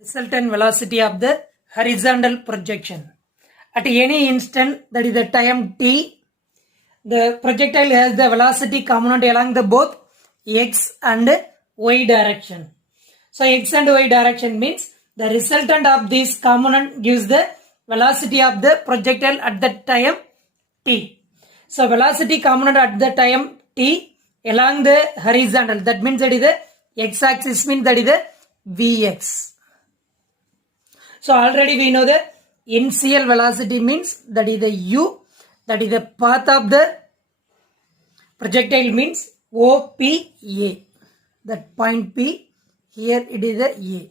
Resultant velocity of the horizontal projection. At any instant, that is the time t, the projectile has the velocity component along the both x and y direction. So x and y direction means the resultant of this component gives the velocity of the projectile at the time t. So velocity component at the time t along the horizontal, that means that is the x-axis, means that is the vx. So already we know the initial velocity means that is the u, that is the path of the projectile means OPA, that point P, here it is the A.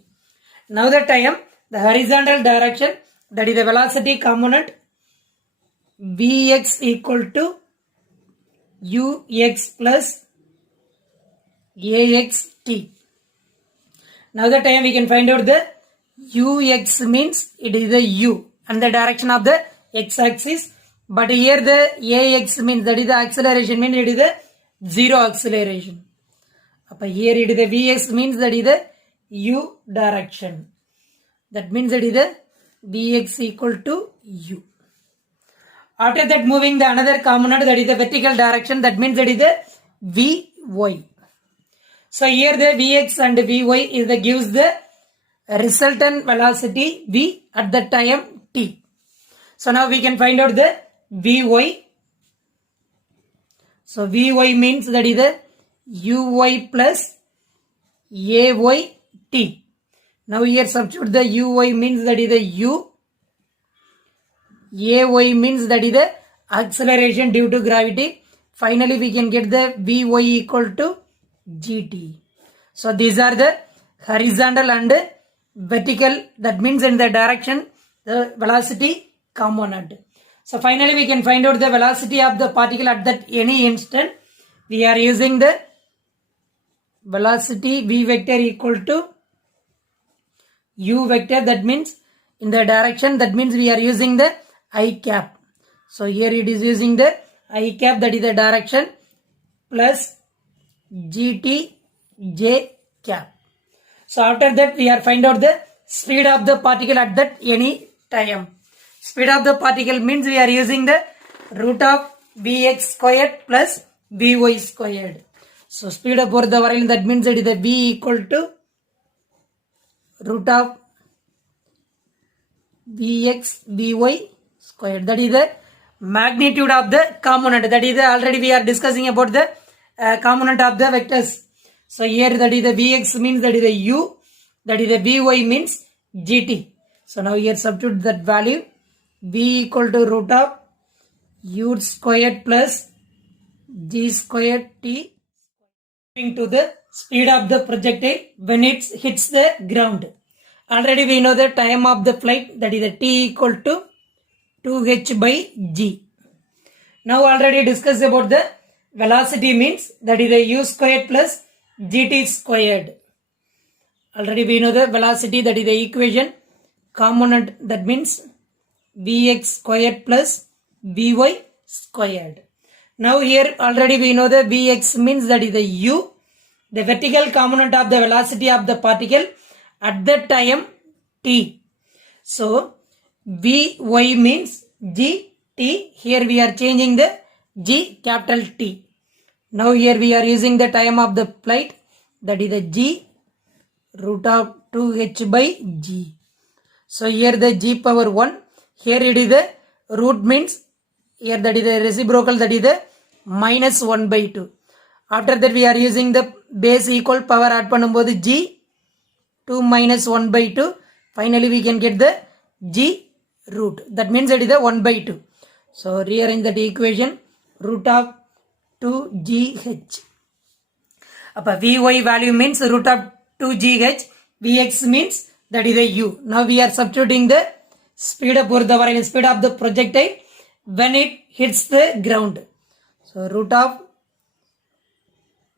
Now the time, the horizontal direction, that is the velocity component Vx equal to Ux plus AXT. Now the time we can find out the Ux means it is the U and the direction of the x-axis, but here the Ax means that is the acceleration, means it is the zero acceleration. Here it is the Vx means that is the U direction. That means that is the Vx equal to U. After that, moving the another component, that is the vertical direction, that means that is the Vy. So here the Vx and Vy is the gives the resultant velocity V at the time t. So now we can find out the Vy. So Vy means that is the Uy plus Ayt. Now here substitute the Uy means that is the U. Ay means that is the acceleration due to gravity. Finally we can get the Vy equal to gt. So these are the horizontal and vertical, that means in the direction, the velocity component. So finally we can find out the velocity of the particle at that any instant. We are using the velocity v vector equal to u vector, that means in the direction, that means we are using the I cap. So here it is using the I cap, that is the direction, plus gt j cap. So after that we are find out the speed of the particle at that any time. Speed of the particle means we are using the root of vx squared plus vy squared. So speed of the variable, that means that is the v equal to root of vx vy squared. That is the magnitude of the component. That is the already we are discussing about the component of the vectors. So here that is the vx means that is the u, that is the vy means gt. So now here substitute that value, v equal to root of u squared plus g squared t to the speed of the projectile when it hits the ground. Already we know the time of the flight, that is the t equal to 2h by g. Now already discussed about the velocity means that is the u squared plus gt squared. Already we know the velocity, that is the equation component, that means vx squared plus vy squared. Now here already we know the vx means that is the u, the vertical component of the velocity of the particle at the time t. So vy means gt, here we are changing the g capital T. Now here we are using the time of the flight, that is the g root of 2h by g. So here the g power 1, here it is the root means here that is the reciprocal, that is the minus 1 by 2. After that we are using the base equal power add பண்ணும்போது g 2 minus 1 by 2. Finally we can get the g root, that means it is the 1 by 2. So rearrange that equation, root of 2gh. Vy value means root of 2gh, vx means that is the u. Now we are substituting the speed of the projectile when it hits the ground. So root of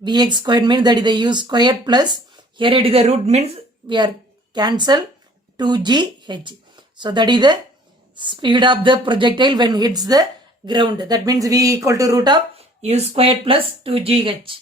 vx squared means that is the u squared plus, here it is the root means we are cancel 2gh. So that is the speed of the projectile when hits the ground. That means v equal to root of u squared plus 2gh.